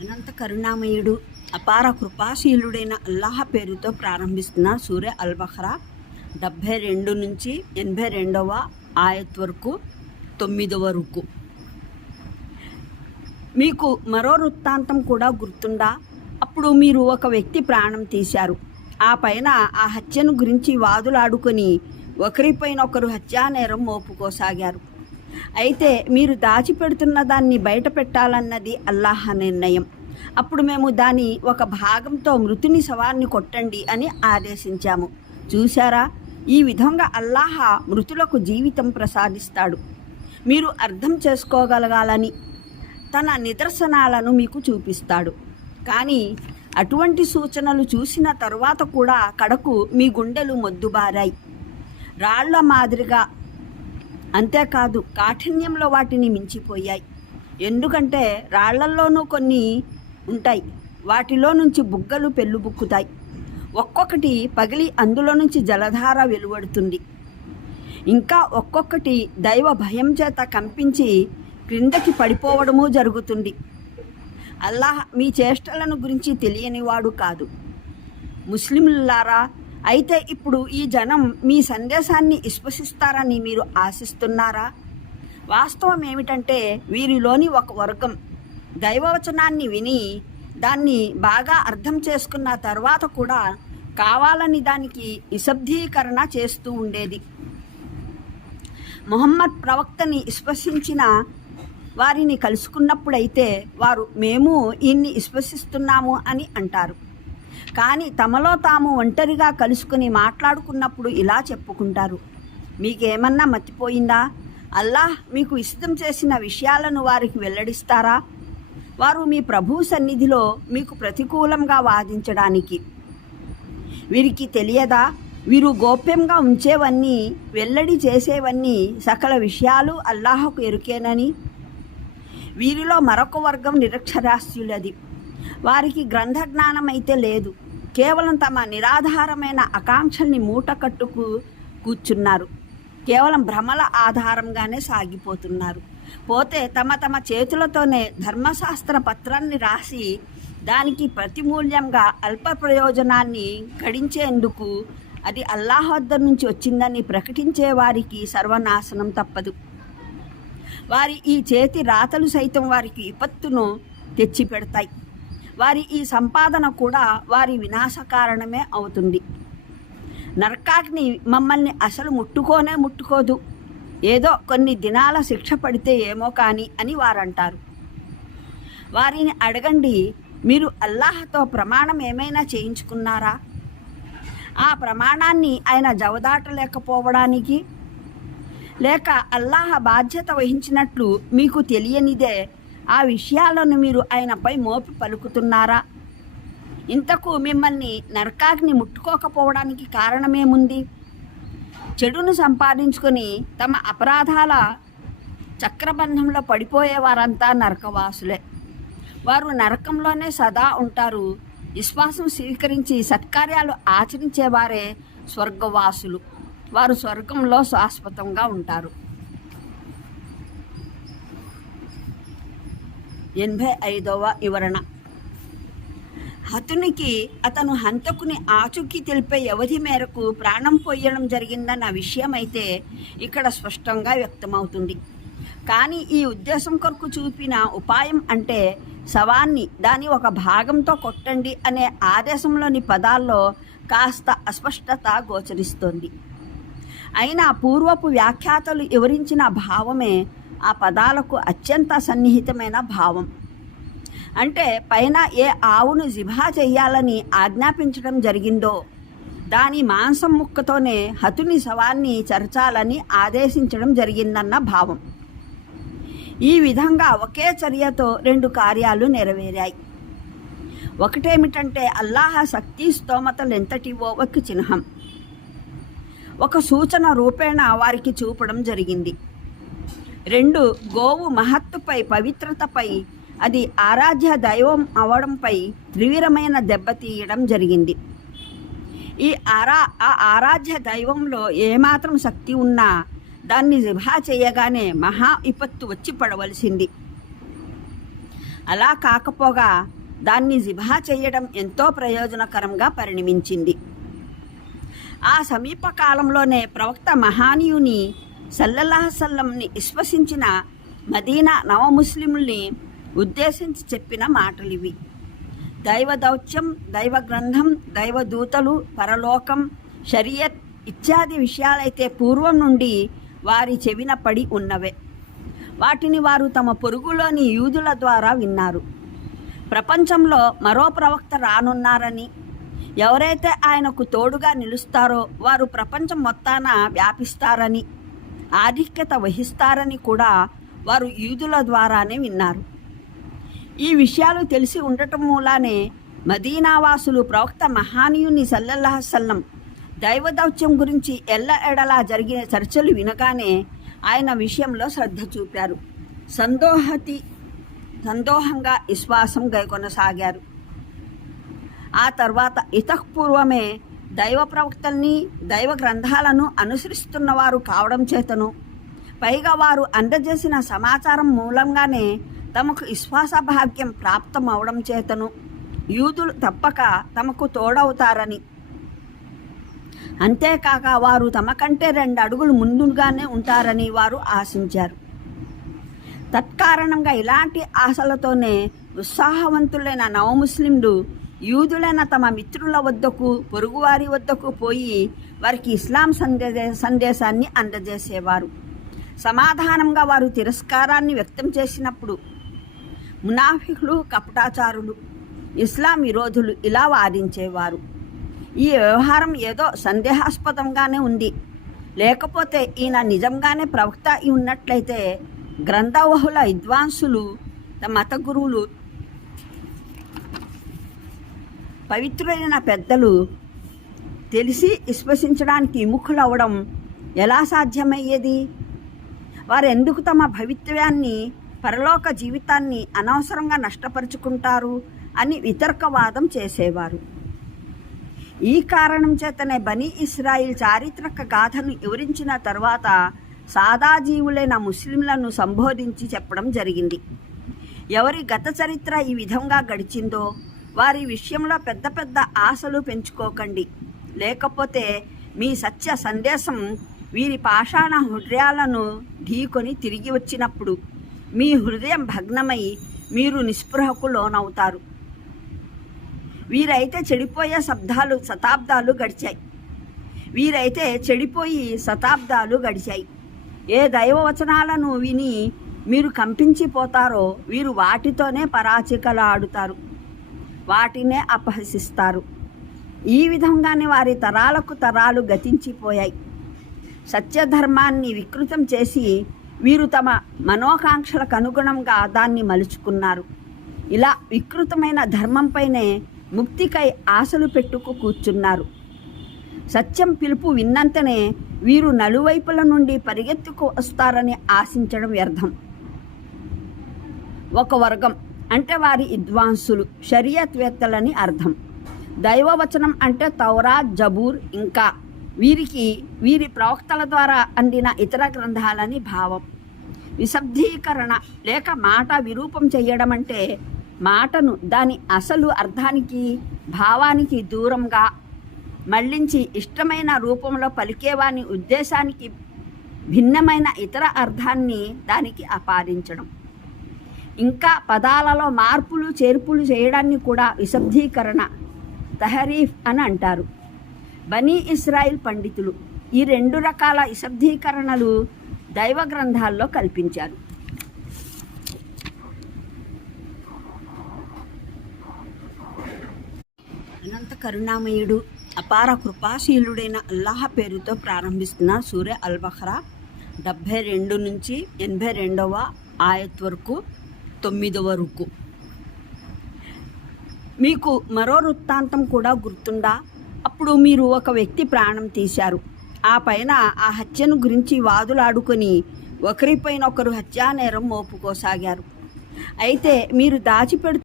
అనంత కరుణామయుడు అపార కృపాశీలుడైన అల్లాహ్ పేరుతో ప్రారంభిస్తున్న సూర్య అల్-బఖరా 72 నుంచి 82వ ఆయత్ వరకు 9వ వరకు. మీకు మరో వృత్తాంతం కూడా గుర్తుందా? అప్పుడు మీరు ఒక వ్యక్తి ప్రాణం తీశారు. ఆ పైన ఆ హత్యను గురించి వాదులాడుకొని ఒకరిపైన ఒకరు హత్యానేరం మోపుకోసాగారు. అయితే మీరు దాచిపెడుతున్న దాన్ని బయట పెట్టాలన్నది అల్లాహ్ నిర్ణయం. అప్పుడు మేము దాని ఒక భాగంతో మృతుని శవాన్ని కొట్టండి అని ఆదేశించాము. చూశారా, ఈ విధంగా అల్లాహ్ మృతులకు జీవితం ప్రసాదిస్తాడు. మీరు అర్థం చేసుకోగలగాలని తన నిదర్శనాలను మీకు చూపిస్తాడు. కానీ అటువంటి సూచనలు చూసిన తరువాత కూడా కడకు మీ గుండెలు మొద్దుబారాయి, రాళ్ల మాదిరిగా. అంతేకాదు, కాఠిన్యంలో వాటిని మించిపోయాయి. ఎందుకంటే రాళ్లల్లోనూ కొన్ని ఉంటాయి, వాటిలో నుంచి బుగ్గలు పెళ్ళుబుక్కుతాయి. ఒక్కొక్కటి పగిలి అందులో నుంచి జలధార వెలువడుతుంది. ఇంకా ఒక్కొక్కటి దైవ భయం చేత కంపించి క్రిందకి పడిపోవడము జరుగుతుంది. అల్లాహ్ మీ చేష్టలను గురించి తెలియనివాడు కాదు. ముస్లింలారా, అయితే ఇప్పుడు ఈ జనం మీ సందేశాన్ని విశ్వసిస్తారని మీరు ఆశిస్తున్నారా? వాస్తవం ఏమిటంటే వీరిలోని ఒక వర్గం దైవవచనాన్ని విని దాన్ని బాగా అర్థం చేసుకున్న తర్వాత కూడా కావాలని దానికి నిశ్శబ్దీకరణ చేస్తూ ఉండేది. ముహమ్మద్ ప్రవక్తని విశ్వసించిన వారిని కలుసుకున్నప్పుడైతే వారు మేము ఈయన్ని విశ్వసిస్తున్నాము అని అంటారు. కానీ తమలో తాము ఒంటరిగా కలుసుకుని మాట్లాడుకున్నప్పుడు ఇలా చెప్పుకుంటారు, మీకేమన్నా మర్చిపోయిందా? అల్లాహ్ మీకు ఇష్టం చేసిన విషయాలను వారికి వెల్లడిస్తారా? వారు మీ ప్రభు సన్నిధిలో మీకు ప్రతికూలంగా వాదించడానికి. వీరికి తెలియదా, వీరు గోప్యంగా ఉంచేవన్నీ, వెల్లడి చేసేవన్నీ సకల విషయాలు అల్లాహకు ఎరుకేనని? వీరిలో మరొక వర్గం నిరక్షరాస్యులది. వారికి గ్రంథ జ్ఞానం అయితే లేదు. కేవలం తమ నిరాధారమైన ఆకాంక్షల్ని మూట కట్టుకు కూర్చున్నారు. కేవలం భ్రమల ఆధారంగానే సాగిపోతున్నారు. పోతే తమ తమ చేతులతోనే ధర్మశాస్త్ర పత్రాన్ని రాసి దానికి ప్రతిమూల్యంగా అల్ప ప్రయోజనాన్ని గడించేందుకు అది అల్లాహ్ వద్ద నుంచి వచ్చిందని ప్రకటించే వారికి సర్వనాశనం తప్పదు. వారి ఈ చేతి రాతలు సైతం వారికి విపత్తును తెచ్చిపెడతాయి. వారి ఈ సంపాదన కూడా వారి వినాశ కారణమే అవుతుంది. నరకాగ్ని మమ్మల్ని అసలు ముట్టుకోనే ముట్టుకోదు, ఏదో కొన్ని దినాల శిక్ష పడితే ఏమో కానీ అని వారంటారు. వారిని అడగండి, మీరు అల్లాహ్తో ప్రమాణం ఏమైనా చేయించుకున్నారా? ఆ ప్రమాణాన్ని ఆయన జవదాటలేకపోవడానికి, లేక అల్లాహ్ బాధ్యత వహించినట్లు మీకు తెలియనిదే ఆ విషయాలను మీరు ఆయనపై మోపి పలుకుతున్నారా? ఇంతకు మిమ్మల్ని నరకాగ్ని ముట్టుకోకపోవడానికి కారణమేముంది? చెడును సంపాదించుకొని తమ అపరాధాల చక్రబంధంలో పడిపోయే వారంతా నరకవాసులే. వారు నరకంలోనే సదా ఉంటారు. విశ్వాసం స్వీకరించి సత్కార్యాలు ఆచరించేవారే స్వర్గవాసులు. వారు స్వర్గంలో శాశ్వతంగా ఉంటారు. 85వ వివరణ. హతునికి అతను హంతకుని ఆచూకీ తెలిపే వ్యవధి మేరకు ప్రాణం పోయడం జరిగిందన్న విషయం అయితే ఇక్కడ స్పష్టంగా వ్యక్తమవుతుంది. కానీ ఈ ఉద్దేశం కొరకు చూపిన ఉపాయం అంటే శవాన్ని దాని ఒక భాగంతో కొట్టండి అనే ఆదేశంలోని పదాల్లో కాస్త అస్పష్టత గోచరిస్తోంది. అయినా పూర్వపు వ్యాఖ్యాతలు వివరించిన భావమే ఆ పదాలకు అత్యంత సన్నిహితమైన భావం. అంటే పైన ఏ ఆవును జిభా చెయ్యాలని ఆజ్ఞాపించడం జరిగిందో దాని మాంసం ముక్కతోనే హతుని శవాన్ని చరచాలని ఆదేశించడం జరిగిందన్న భావం. ఈ విధంగా ఒకే చర్యతో 2 కార్యాలు నెరవేరాయి. ఒకటేమిటంటే అల్లాహ్ శక్తి స్తోమతలెంతటివో ఒక చిహ్నం, ఒక సూచన రూపేణ వారికి చూపడం జరిగింది. 2, గోవు మహత్తుపై, పవిత్రతపై, అది ఆరాధ్య దైవం అవడంపై తీవ్రమైన దెబ్బతీయడం జరిగింది. ఈ ఆరాధ్య దైవంలో ఏమాత్రం శక్తి ఉన్నా దాన్ని జిభా చేయగానే మహా విపత్తు వచ్చి పడవలసింది. అలా కాకపోగా దాన్ని జిబహా చేయడం ఎంతో ప్రయోజనకరంగా పరిణమించింది. ఆ సమీప కాలంలోనే ప్రవక్త మహానీయుని సల్లల్లాహు సల్లంని విశ్వసించిన మదీనా నవముస్లిముల్ని ఉద్దేశించి చెప్పిన మాటలివి. దైవ దౌత్యం, దైవ గ్రంథం, దైవదూతలు, పరలోకం, షరియత్ ఇత్యాది విషయాలైతే పూర్వం నుండి వారి చెవిన పడి ఉన్నవే. వాటిని వారు తమ పొరుగులోని యూదుల ద్వారా విన్నారు. ప్రపంచంలో మరో ప్రవక్త రానున్నారని, ఎవరైతే ఆయనకు తోడుగా నిలుస్తారో వారు ప్రపంచం మొత్తాన వ్యాపిస్తారని, ఆధిక్యత వహిస్తారని కూడా వారు యూదుల ద్వారానే విన్నారు. ఈ విషయాలు తెలిసి ఉండటం మూలానే మదీనావాసులు ప్రవక్త మహానీయుని సల్లల్లాహు సల్లం దైవదౌత్యం గురించి ఎడలా జరిగిన చర్చలు వినగానే ఆయన విషయంలో శ్రద్ధ చూపారు. సందోహంగా విశ్వాసం కొనసాగారు. ఆ తర్వాత ఇతఃపూర్వమే దైవ ప్రవక్తల్ని, దైవ గ్రంథాలను అనుసరిస్తున్నవారు కావడం చేతను, పైగా వారు అందజేసిన సమాచారం మూలంగానే తమకు విశ్వాస భాగ్యం ప్రాప్తం అవడం చేతను యూదులు తప్పక తమకు తోడవుతారని, అంతేకాక వారు తమ కంటే 2 అడుగులు ముందుగానే ఉంటారని వారు ఆశించారు. తత్కారణంగా ఇలాంటి ఆశలతోనే ఉత్సాహవంతులైన నవముస్లింలు యూదులైన తమ మిత్రుల వద్దకు, పొరుగువారి వద్దకు పోయి వారికి ఇస్లాం సందేశాన్ని అందజేసేవారు. సమాధానంగా వారు తిరస్కారాన్ని వ్యక్తం చేసినప్పుడు మునాఫికులు, కపటాచారులు, ఇస్లాం విరోధులు ఇలా వాదించేవారు. ఈ వ్యవహారం ఏదో సందేహాస్పదంగానే ఉంది, లేకపోతే ఈయన నిజంగానే ప్రవక్త అయి ఉన్నట్లయితే గ్రంథవహుల విద్వాంసులు, మత గురువులు, పవిత్రులైన పెద్దలు తెలిసి విశ్వసించడానికి విముఖులవడం ఎలా సాధ్యమయ్యేది? వారెందుకు తమ భవిత్వాన్ని, పరలోక జీవితాన్ని అనవసరంగా నష్టపరుచుకుంటారు అని వితర్కవాదం చేసేవారు. ఈ కారణం చేతనే బనీ ఇస్రాయిల్ చారిత్రక గాథను వివరించిన తర్వాత సాదా జీవులైన ముస్లింలను సంబోధించి చెప్పడం జరిగింది. ఎవరి గత చరిత్ర ఈ విధంగా గడిచిందో వారి విషయంలో పెద్ద పెద్ద ఆశలు పెంచుకోకండి, లేకపోతే మీ సత్య సందేశం వీరి పాషాణ హృదయాలను ఢీకొని తిరిగి వచ్చినప్పుడు మీ హృదయం భగ్నమై మీరు నిస్పృహకు లోనవుతారు. వీరైతే చెడిపోయే శతాబ్దాలు గడిచాయి. ఏ దైవవచనాలను విని మీరు కంపించిపోతారో వీరు వాటితోనే పరాచికలాడుతారు, వాటినే అపహసిస్తారు. ఈ విధంగానే వారి తరాలకు తరాలు గతించిపోయాయి. సత్యధర్మాన్ని వికృతం చేసి వీరు తమ మనోకాంక్షలకు అనుగుణంగా దాన్ని మలుచుకున్నారు. ఇలా వికృతమైన ధర్మంపైనే ముక్తికై ఆశలు పెట్టుకు కూర్చున్నారు. సత్యం పిలుపు విన్నంతనే వీరు నలువైపుల నుండి పరిగెత్తుకు వస్తారని ఆశించడం వ్యర్థం. ఒక వర్గం అంటే వారి విద్వాంసులు, షరియత్వేత్తలని అర్థం. దైవవచనం అంటే తౌరాత్, జబూర్, ఇంకా వీరి ప్రవక్తల ద్వారా అందిన ఇతర గ్రంథాలని భావం. విశబ్దీకరణ లేక మాట విరూపం చేయడం అంటే మాటను దాని అసలు అర్థానికి, భావానికి దూరంగా మళ్లించి ఇష్టమైన రూపంలో పలికేవాని ఉద్దేశానికి భిన్నమైన ఇతర అర్థాన్ని దానికి ఆపాదించడం. ఇంకా పదాలలో మార్పులు చేర్పులు చేయడాన్ని కూడా విశబ్దీకరణ, తహరీఫ్ అని అంటారు. బనీ ఇస్రాయిల్ పండితులు ఈ 2 రకాల విశబ్దీకరణలు దైవ గ్రంథాల్లో కల్పించారు. అనంత కరుణామయుడు, అపార కృపాశీలుడైన అల్లాహ్ పేరుతో ప్రారంభిస్తున్న సూర అల్-బఖరా 72 నుంచి 82వ ఆయత్ వరకు 9వ రుకు. మీకు మరో వృత్తాంతం కూడా గుర్తుందా? అప్పుడు మీరు ఒక వ్యక్తి ప్రాణం తీశారు. ఆ పైన ఆ హత్యను గురించి వాదులాడుకొని ఒకరిపైన ఒకరు హత్యానేరం మోపుకోసాగారు. అయితే మీరు దాచిపెడుతున్న